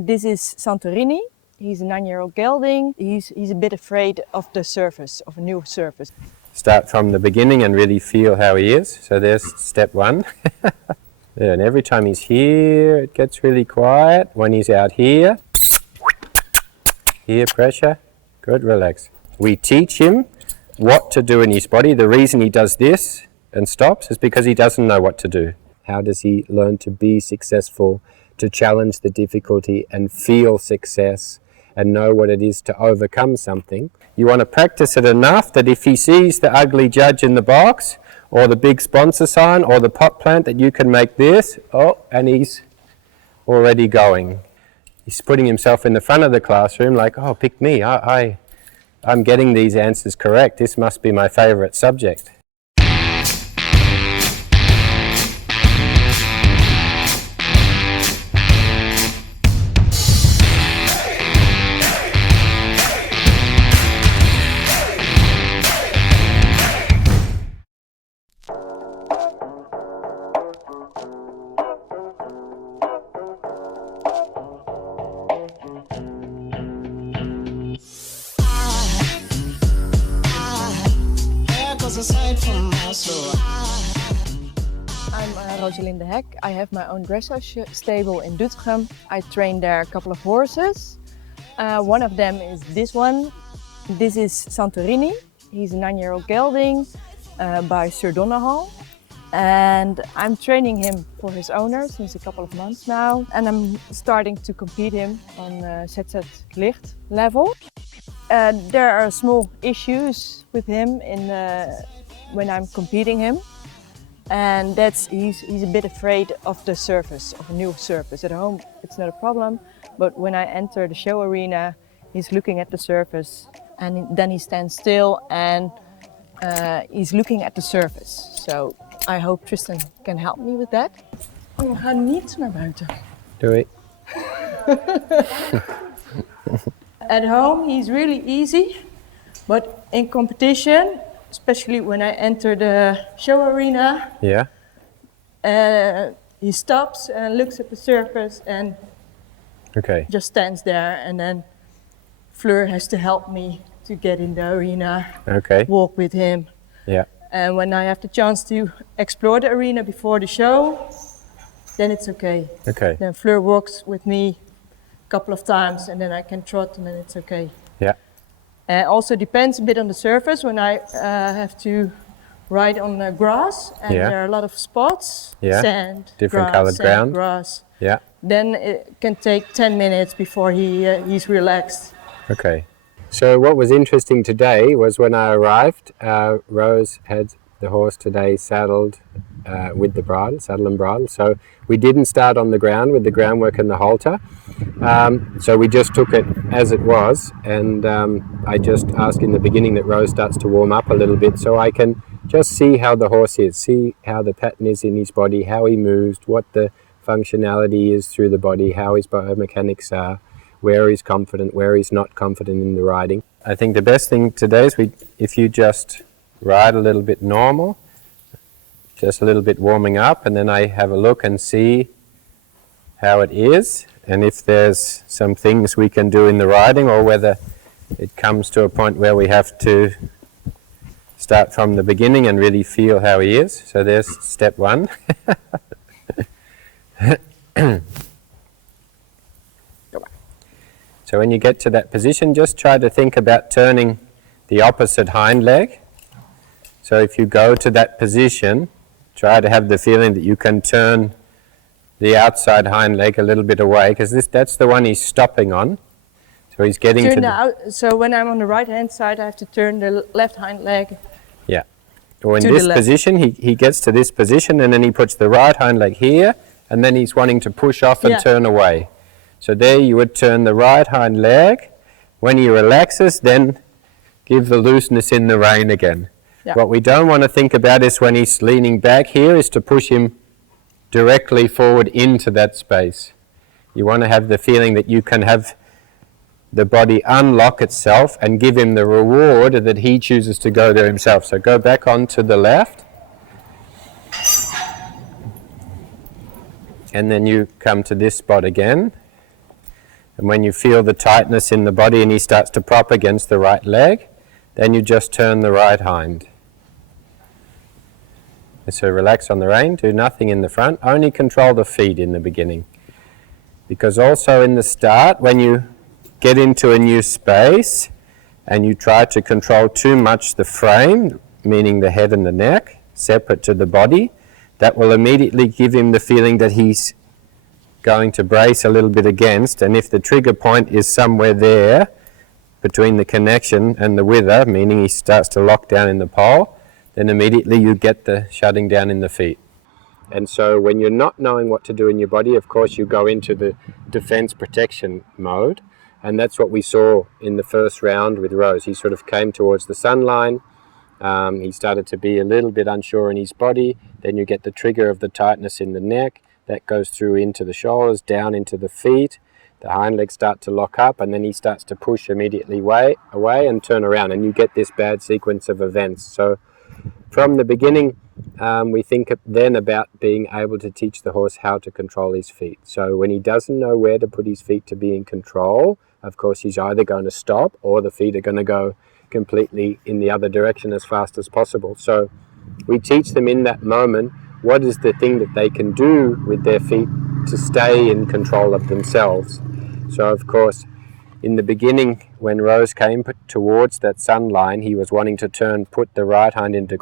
This is Santorini. He's a 9-year-old gelding. He's a bit afraid of the surface, of a new surface. Start from the beginning and really feel how he is. So there's step one. And every time he's here, it gets really quiet. When he's out here, pressure, good, relax. We teach him what to do in his body. The reason he does this and stops is because he doesn't know what to do. How does he learn to be successful, to challenge the difficulty and feel success and know what it is to overcome something? You want to practice it enough that if he sees the ugly judge in the box or the big sponsor sign or the pot plant, that you can make this, and he's already going. He's putting himself in the front of the classroom like, oh, pick me, I'm getting these answers correct. This must be my favorite subject. I'm Rosalinde Hek. I have my own dressage stable in Doetinchem. I train there a couple of horses. One of them is this one. This is Santorini. He's a 9-year-old gelding by Sir Donnehall. And I'm training him for his owner since a couple of months now. And I'm starting to compete him on ZZ Licht level. There are small issues with him when I'm competing him. And he's a bit afraid of the surface, of a new surface. At home it's not a problem, but when I enter the show arena, he's looking at the surface and then he stands still and he's looking at the surface. So I hope Tristan can help me with that. Oh, we gaan niet naar buiten. Doei. At home he's really easy, but in competition, especially when I enter the show arena, he stops and looks at the surface and just stands there, and then Fleur has to help me to get in the arena, walk with him. And when I have the chance to explore the arena before the show, then it's okay. Then Fleur walks with me a couple of times and then I can trot and then it's okay. Also depends a bit on the surface. When I have to ride on grass and there are a lot of spots, sand, different grass, coloured sand, ground, grass, then it can take 10 minutes before he's relaxed. So what was interesting today was when I arrived, Rose had the horse today saddled with the bridle, saddle and bridle. So we didn't start on the ground with the groundwork and the halter. So we just took it as it was, and I just ask in the beginning that Rose starts to warm up a little bit so I can just see how the horse is, see how the pattern is in his body, how he moves, what the functionality is through the body, how his biomechanics are, where he's confident, where he's not confident in the riding. I think the best thing today is if you just ride a little bit normal, just a little bit warming up, and then I have a look and see how it is, and if there's some things we can do in the riding, or whether it comes to a point where we have to start from the beginning and really feel how he is. So there's step one. So when you get to that position, just try to think about turning the opposite hind leg. So if you go to that position, try to have the feeling that you can turn the outside hind leg a little bit away, because that's the one he's stopping on. So he's getting so when I'm on the right hand side, I have to turn the left hind leg. Or in this position, he gets to this position and then he puts the right hind leg here, and then he's wanting to push off and turn away. So there you would turn the right hind leg. When he relaxes, then give the looseness in the rein again. What we don't want to think about is when he's leaning back here is to push him directly forward into that space. You want to have the feeling that you can have the body unlock itself and give him the reward that he chooses to go there himself. So go back onto the left, and then you come to this spot again. And when you feel the tightness in the body and he starts to prop against the right leg, then you just turn the right hind. So relax on the rein, do nothing in the front, only control the feet in the beginning. Because also in the start, when you get into a new space and you try to control too much the frame, meaning the head and the neck, separate to the body, that will immediately give him the feeling that he's going to brace a little bit against, and if the trigger point is somewhere there between the connection and the wither, meaning he starts to lock down in the pole, then immediately you get the shutting down in the feet. And so when you're not knowing what to do in your body, of course you go into the defense protection mode, and that's what we saw in the first round with Rose. He sort of came towards the sun line, he started to be a little bit unsure in his body, then you get the trigger of the tightness in the neck, that goes through into the shoulders, down into the feet, the hind legs start to lock up, and then he starts to push immediately away and turn around, and you get this bad sequence of events. So from the beginning, we think then about being able to teach the horse how to control his feet. So when he doesn't know where to put his feet to be in control, of course he's either going to stop or the feet are going to go completely in the other direction as fast as possible. So we teach them in that moment what is the thing that they can do with their feet to stay in control of themselves. So of course, in the beginning, when Rose came towards that sun line, he was wanting to put the right hind in the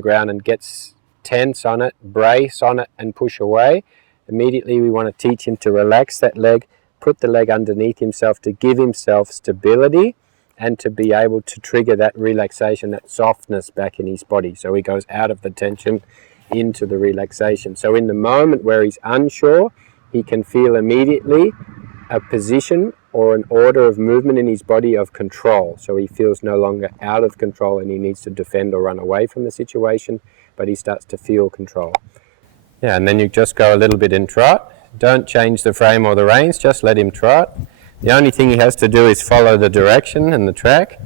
ground and gets tense on it, brace on it and push away. Immediately we want to teach him to relax that leg, put the leg underneath himself to give himself stability and to be able to trigger that relaxation, that softness back in his body. So he goes out of the tension into the relaxation. So in the moment where he's unsure, he can feel immediately a position or an order of movement in his body of control. So he feels no longer out of control and he needs to defend or run away from the situation, but he starts to feel control. Yeah, and then you just go a little bit in trot. Don't change the frame or the reins, just let him trot. The only thing he has to do is follow the direction and the track.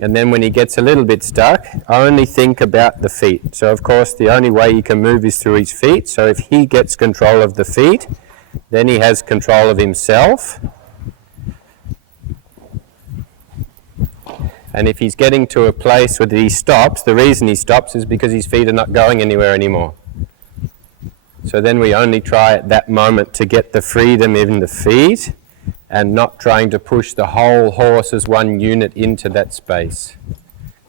And then when he gets a little bit stuck, only think about the feet. So of course the only way he can move is through his feet. So if he gets control of the feet, then he has control of himself. And if he's getting to a place where he stops, the reason he stops is because his feet are not going anywhere anymore. So then we only try at that moment to get the freedom in the feet and not trying to push the whole horse as one unit into that space.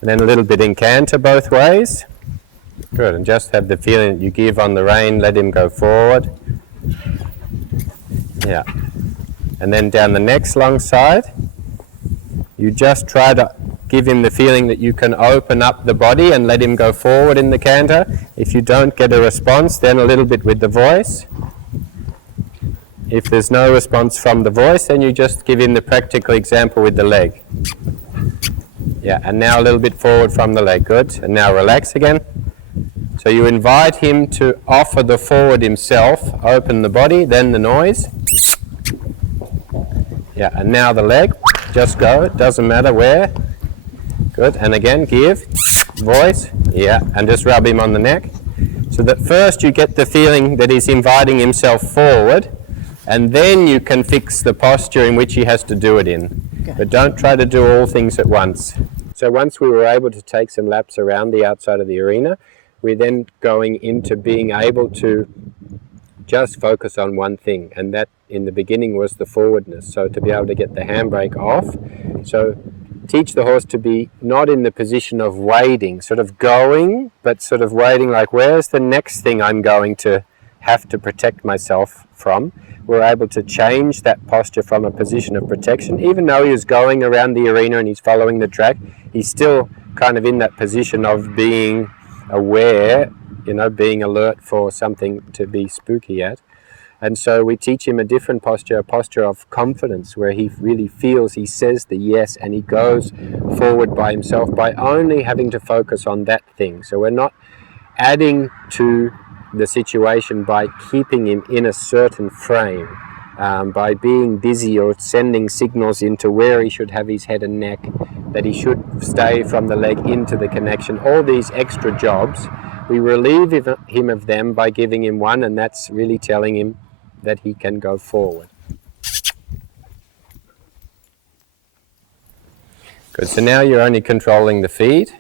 And then a little bit in canter both ways. Good, and just have the feeling that you give on the rein, let him go forward. Yeah. And then down the next long side, you just try to give him the feeling that you can open up the body and let him go forward in the canter. If you don't get a response, then a little bit with the voice. If there's no response from the voice, then you just give him the practical example with the leg. Yeah, and now a little bit forward from the leg. Good. And now relax again. So you invite him to offer the forward himself, open the body, then the noise. Yeah, and now the leg. Just go. It doesn't matter where. Good. And again, give. Voice. Yeah, and just rub him on the neck. So that first you get the feeling that he's inviting himself forward, and then you can fix the posture in which he has to do it in. Okay. But don't try to do all things at once. So once we were able to take some laps around the outside of the arena, we're then going into being able to just focus on one thing, and that in the beginning was the forwardness. So to be able to get the handbrake off. So teach the horse to be not in the position of waiting, sort of going, but sort of waiting like, where's the next thing I'm going to have to protect myself from? We're able to change that posture from a position of protection. Even though he is going around the arena and he's following the track, he's still kind of in that position of being aware, being alert for something to be spooky at. And so we teach him a different posture, a posture of confidence, where he really feels, he says the yes, and he goes forward by himself by only having to focus on that thing. So we're not adding to the situation by keeping him in a certain frame, by being busy or sending signals into where he should have his head and neck, that he should stay from the leg into the connection. All these extra jobs, we relieve him of them by giving him one, and that's really telling him that he can go forward. Good, so now you're only controlling the feet.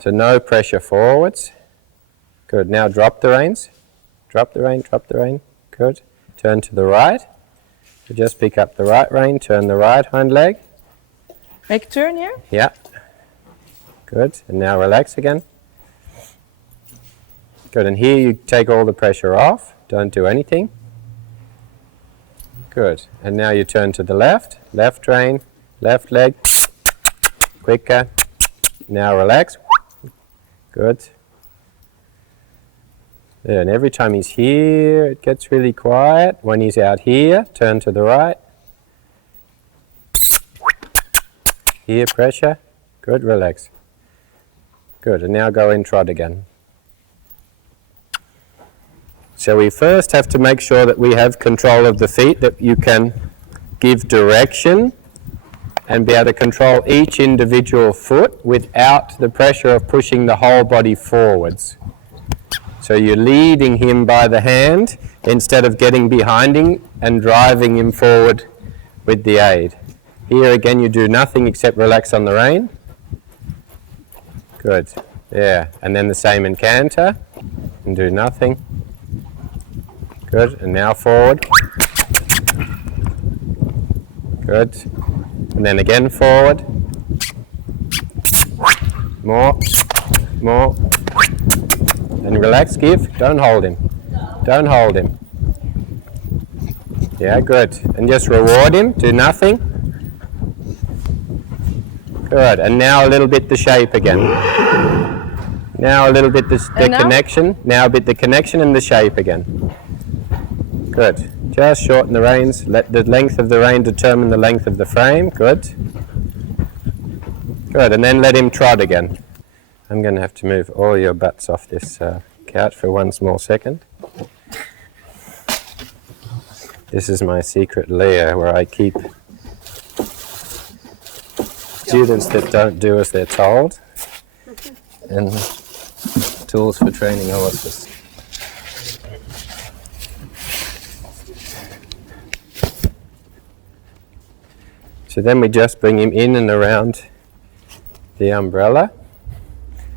So no pressure forwards. Good, now drop the reins. Drop the rein, drop the rein. Good. Turn to the right. So just pick up the right rein, turn the right hind leg. Make a turn here? Yeah. Good, and now relax again. Good, and here you take all the pressure off. Don't do anything. Good, and now you turn to the left. Left rein, left leg. Quicker. Now relax. Good. Yeah, and every time he's here, it gets really quiet. When he's out here, turn to the right. Here, pressure. Good, relax. Good, and now go in trot again. So we first have to make sure that we have control of the feet, that you can give direction and be able to control each individual foot without the pressure of pushing the whole body forwards. So you're leading him by the hand instead of getting behind him and driving him forward with the aid. Here again you do nothing except relax on the rein. Good, yeah, and then the same in canter, and do nothing. Good, and now forward. Good, and then again forward. More, more, and relax, give, don't hold him. Don't hold him. Yeah, good, and just reward him, do nothing. Good, and now a little bit the shape again. Now a little bit the connection, now a bit the connection and the shape again. Good, just shorten the reins, let the length of the rein determine the length of the frame, good. Good, and then let him trot again. I'm going to have to move all your butts off this couch for one small second. This is my secret lair where I keep students that don't do as they're told, and tools for training horses. So then we just bring him in and around the umbrella,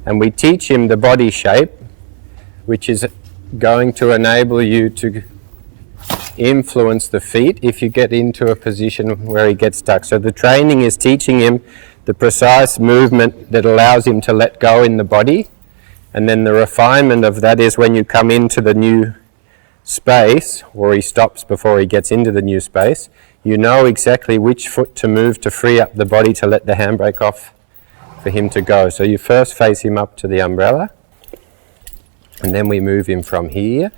and we teach him the body shape, which is going to enable you to influence the feet if you get into a position where he gets stuck. So the training is teaching him the precise movement that allows him to let go in the body, and then the refinement of that is when you come into the new space, or he stops before he gets into the new space, you know exactly which foot to move to free up the body to let the handbrake off for him to go. So you first face him up to the umbrella, and then we move him from here.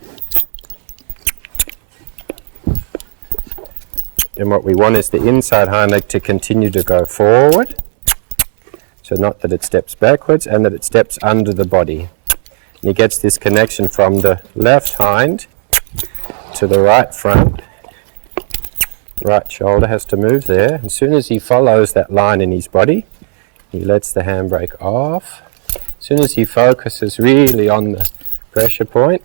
And what we want is the inside hind leg to continue to go forward. So not that it steps backwards, and that it steps under the body. And he gets this connection from the left hind to the right front. Right shoulder has to move there. As soon as he follows that line in his body, he lets the handbrake off. As soon as he focuses really on the pressure point,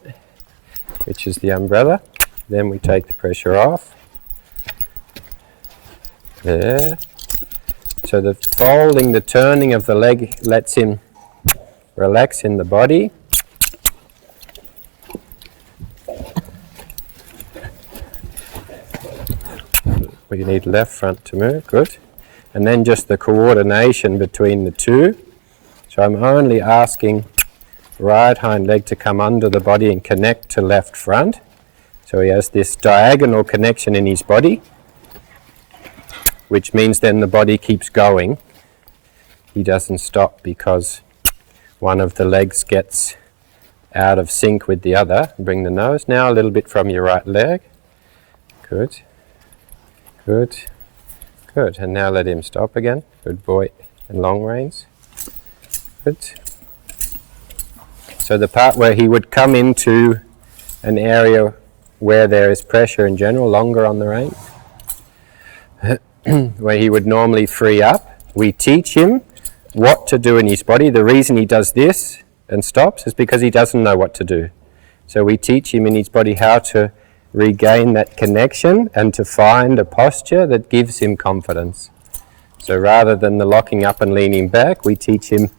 which is the umbrella, then we take the pressure off. There. So the folding, the turning of the leg lets him relax in the body. We need left front to move, good. And then just the coordination between the two. So I'm only asking right hind leg to come under the body and connect to left front. So he has this diagonal connection in his body, which means then the body keeps going. He doesn't stop because one of the legs gets out of sync with the other. Bring the nose now a little bit from your right leg. Good. Good, good, and now let him stop again. Good boy, and long reins. Good. So the part where he would come into an area where there is pressure in general, longer on the rein, where he would normally free up, we teach him what to do in his body. The reason he does this and stops is because he doesn't know what to do. So we teach him in his body how to regain that connection and to find a posture that gives him confidence. So rather than the locking up and leaning back, we teach him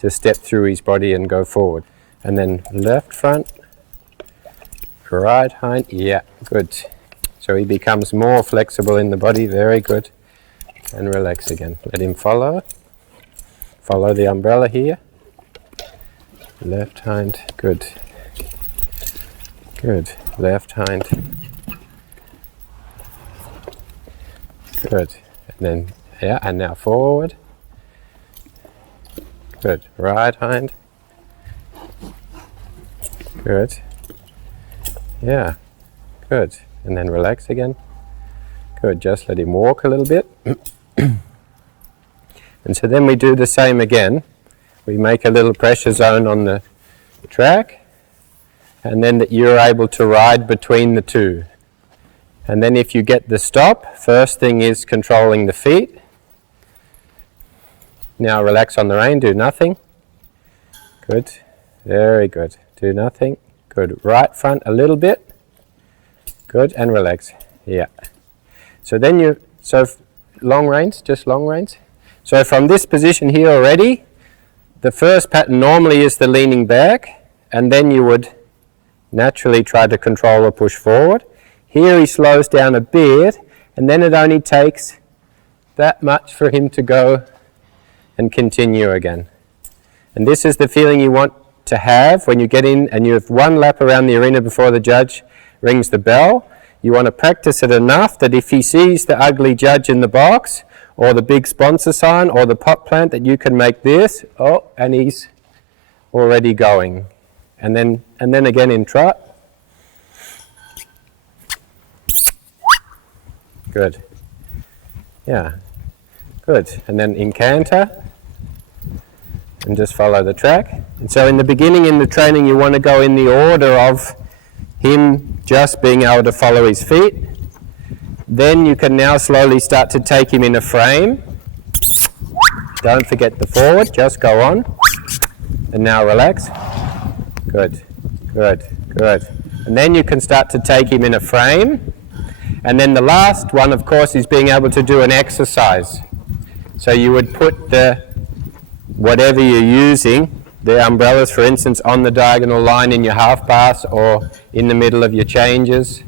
to step through his body and go forward. And then left front, right hind, yeah, good. So he becomes more flexible in the body, very good. And relax again. Let him follow. Follow the umbrella here. Left hind, good. Good. Left hind. Good. And then, yeah, and now forward. Good. Right hind. Good. Yeah. Good. And then relax again. Good. Just let him walk a little bit. And so then we do the same again. We make a little pressure zone on the track, and then that you're able to ride between the two. And then if you get the stop, first thing is controlling the feet. Now relax on the rein, do nothing. Good. Very good. Do nothing. Good. Right front a little bit. Good. And relax. Yeah. So then long reins, just long reins. So from this position here already, the first pattern normally is the leaning back, and then you would naturally try to control or push forward. Here he slows down a bit, and then it only takes that much for him to go and continue again. And this is the feeling you want to have when you get in and you have one lap around the arena before the judge rings the bell. You want to practice it enough that if he sees the ugly judge in the box, or the big sponsor sign, or the pot plant, that you can make this, oh, and he's already going. And then again in trot. Good. Yeah. Good. And then in canter. And just follow the track. And so in the beginning in the training you want to go in the order of him just being able to follow his feet. Then you can now slowly start to take him in a frame. Don't forget the forward, just go on. And now relax. Good, good, good. And then you can start to take him in a frame. And then the last one, of course, is being able to do an exercise. So you would put whatever you're using, the umbrellas, for instance, on the diagonal line in your half pass or in the middle of your changes.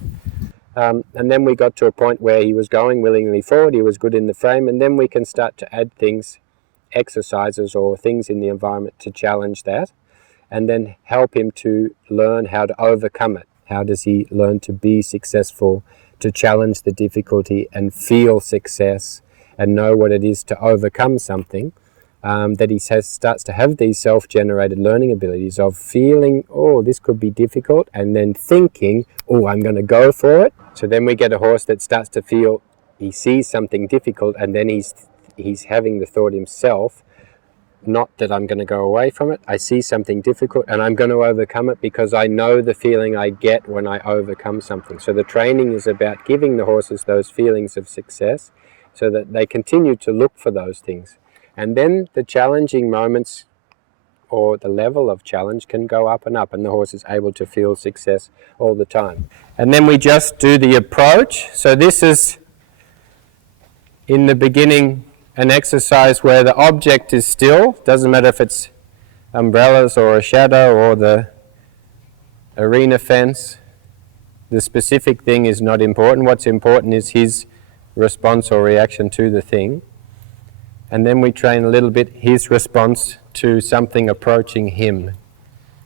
And then we got to a point where he was going willingly forward, he was good in the frame, and then we can start to add things, exercises or things in the environment to challenge that, and then help him to learn how to overcome it. How does he learn to be successful, to challenge the difficulty and feel success and know what it is to overcome something, that he starts to have these self-generated learning abilities of feeling, oh, this could be difficult, and then thinking, oh, I'm going to go for it. So then we get a horse that starts to feel he sees something difficult, and then he's having the thought himself, not that I'm going to go away from it. I see something difficult and I'm going to overcome it because I know the feeling I get when I overcome something. So the training is about giving the horses those feelings of success so that they continue to look for those things. And then the challenging moments or the level of challenge can go up and up, and the horse is able to feel success all the time. And then we just do the approach. So this is, in the beginning, an exercise where the object is still. Doesn't matter if it's umbrellas or a shadow or the arena fence. The specific thing is not important. What's important is his response or reaction to the thing. And then we train a little bit his response to something approaching him.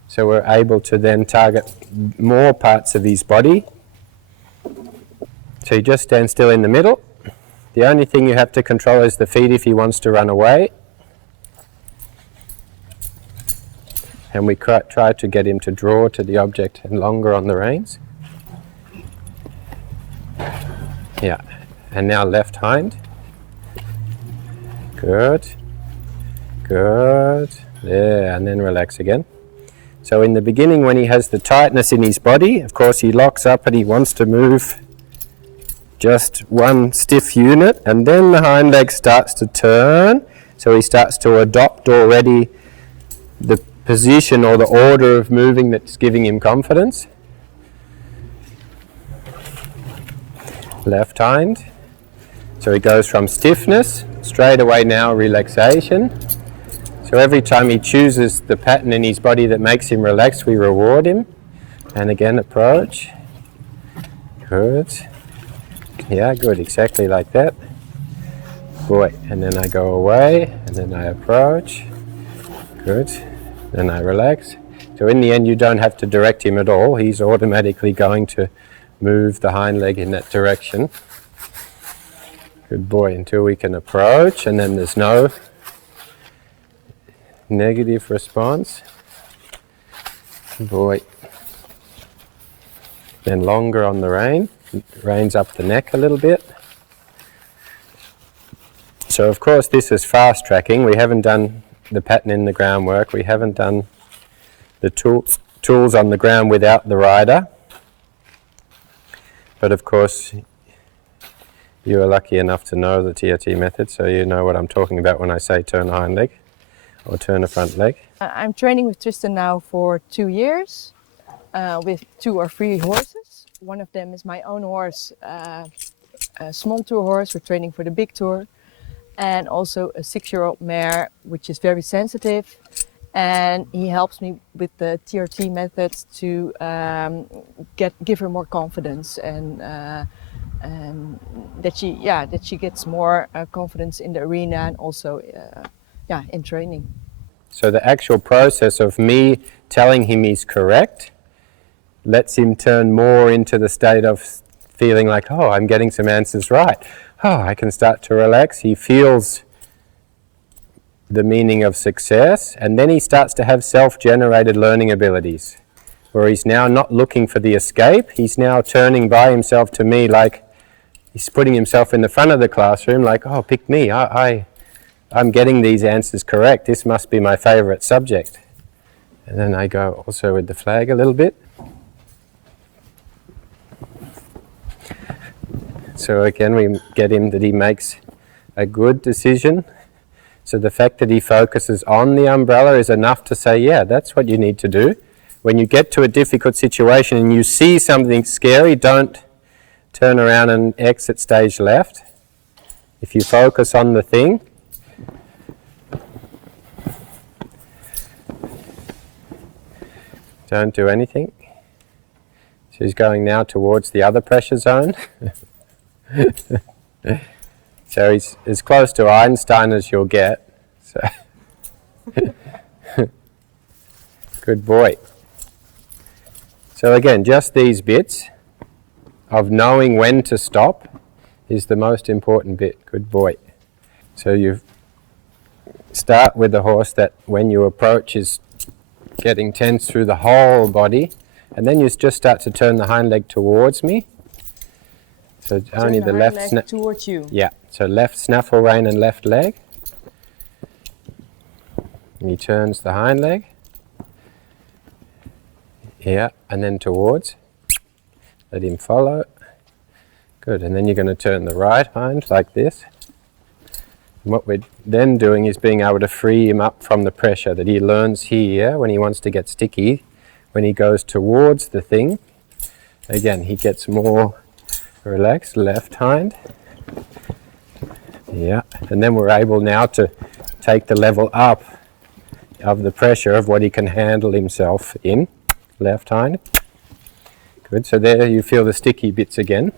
So we're able to then target more parts of his body. So you just stand still in the middle. The only thing you have to control is the feet if he wants to run away. And we try to get him to draw to the object and longer on the reins. Yeah. And now left hind. Good. Good. Yeah, and then relax again. So in the beginning, when he has the tightness in his body, of course he locks up and he wants to move just one stiff unit, and then the hind leg starts to turn, so he starts to adopt already the position or the order of moving that's giving him confidence. Left hind. So he goes from stiffness straight away now relaxation. So every time he chooses the pattern in his body that makes him relax, we reward him. And again, approach. Good. Yeah, good, exactly like that. Boy, and then I go away, and then I approach. Good. Then I relax. So in the end, you don't have to direct him at all. He's automatically going to move the hind leg in that direction. Good boy, until we can approach, and then there's no negative response. Good boy. Then longer on the rein. Reins up the neck a little bit. So of course this is fast tracking. We haven't done the pattern in the groundwork. We haven't done the tools on the ground without the rider. But of course you are lucky enough to know the TRT method, so you know what I'm talking about when I say turn a hind leg or turn a front leg. I'm training with Tristan now for 2 years with 2 or 3 horses. One of them is my own horse, a small tour horse. We're training for the big tour. And also a 6-year-old mare, which is very sensitive. And he helps me with the TRT methods to give her more confidence and that she gets more confidence in the arena and also in training. So the actual process of me telling him he's correct lets him turn more into the state of feeling like, oh, I'm getting some answers right. Oh, I can start to relax. He feels the meaning of success, and then he starts to have self-generated learning abilities, where he's now not looking for the escape. He's now turning by himself to me like he's putting himself in the front of the classroom like, oh, pick me. I'm getting these answers correct. This must be my favorite subject. And then I go also with the flag a little bit. So again, we get him that he makes a good decision. So the fact that he focuses on the umbrella is enough to say, yeah, that's what you need to do. When you get to a difficult situation and you see something scary, don't turn around and exit stage left. If you focus on the thing, don't do anything. So he's going now towards the other pressure zone. So he's as close to Einstein as you'll get. So good boy. So again, just these bits of knowing when to stop is the most important bit. Good boy. So you start with the horse that when you approach is getting tense through the whole body, and then you just start to turn the hind leg towards me. So only the left leg towards you. Yeah, so left snaffle rein and left leg. And he turns the hind leg. Yeah, and then towards. Let him follow. Good, and then you're going to turn the right hind like this. And what we're then doing is being able to free him up from the pressure that he learns here when he wants to get sticky. When he goes towards the thing, again, he gets more relaxed, left hind. Yeah, and then we're able now to take the level up of the pressure of what he can handle himself in. Left hind. Good, so there you feel the sticky bits again.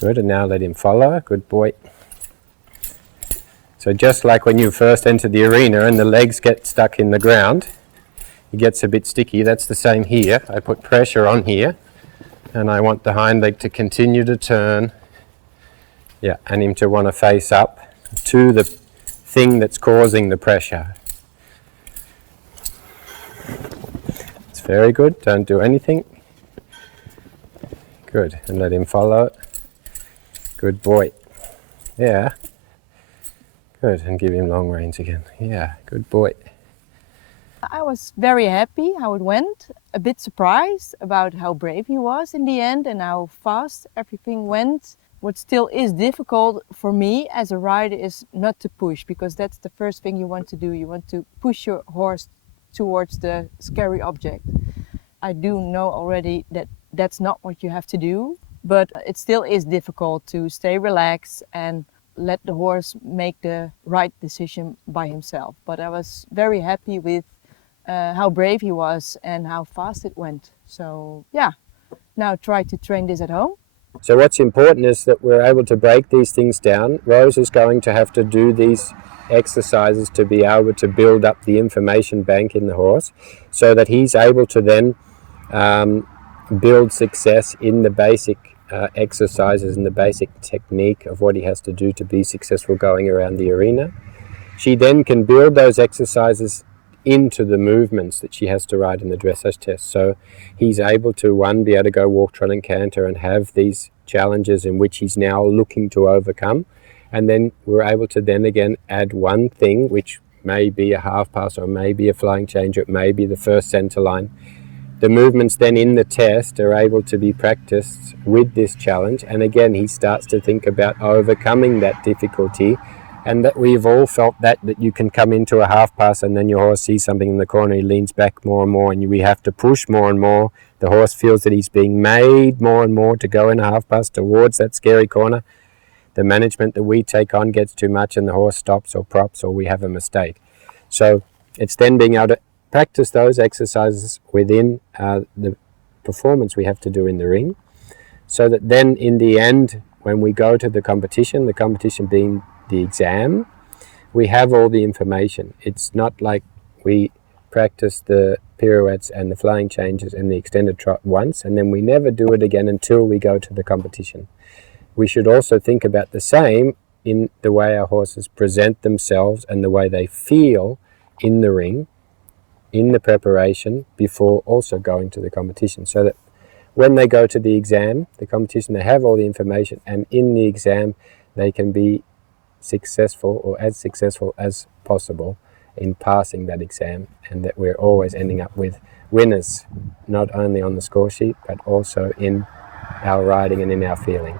Good, and now let him follow. Good boy. So just like when you first enter the arena and the legs get stuck in the ground, it gets a bit sticky. That's the same here. I put pressure on here and I want the hind leg to continue to turn. Yeah, and him to want to face up to the thing that's causing the pressure. It's very good. Don't do anything. Good, and let him follow. Good boy. Yeah. Good, and give him long reins again. Yeah, good boy. I was very happy how it went, a bit surprised about how brave he was in the end and how fast everything went. What still is difficult for me as a rider is not to push, because that's the first thing you want to do. You want to push your horse towards the scary object. I do know already that that's not what you have to do, but it still is difficult to stay relaxed and let the horse make the right decision by himself. But I was very happy with how brave he was and how fast it went. So yeah, now try to train this at home. So what's important is that we're able to break these things down. Rose is going to have to do these exercises to be able to build up the information bank in the horse so that he's able to then build success in the basic exercises and the basic technique of what he has to do to be successful going around the arena. She then can build those exercises into the movements that she has to ride in the dressage test. So he's able to, one, be able to go walk, trot and canter and have these challenges in which he's now looking to overcome. And then we're able to then again add one thing, which may be a half pass or may be a flying change, or it may be the first center line. The movements then in the test are able to be practiced with this challenge. And again, he starts to think about overcoming that difficulty. And that we've all felt that you can come into a half pass and then your horse sees something in the corner, he leans back more and more, and we have to push more and more. The horse feels that he's being made more and more to go in a half pass towards that scary corner. The management that we take on gets too much and the horse stops or props or we have a mistake. So it's then being able to practice those exercises within the performance we have to do in the ring, so that then in the end, when we go to the competition being the exam, we have all the information. It's not like we practice the pirouettes and the flying changes and the extended trot once and then we never do it again until we go to the competition. We should also think about the same in the way our horses present themselves and the way they feel in the ring, in the preparation, before also going to the competition, so that when they go to the exam, the competition, they have all the information, and in the exam they can be successful or as successful as possible in passing that exam, and that we're always ending up with winners, not only on the score sheet but also in our riding and in our feeling.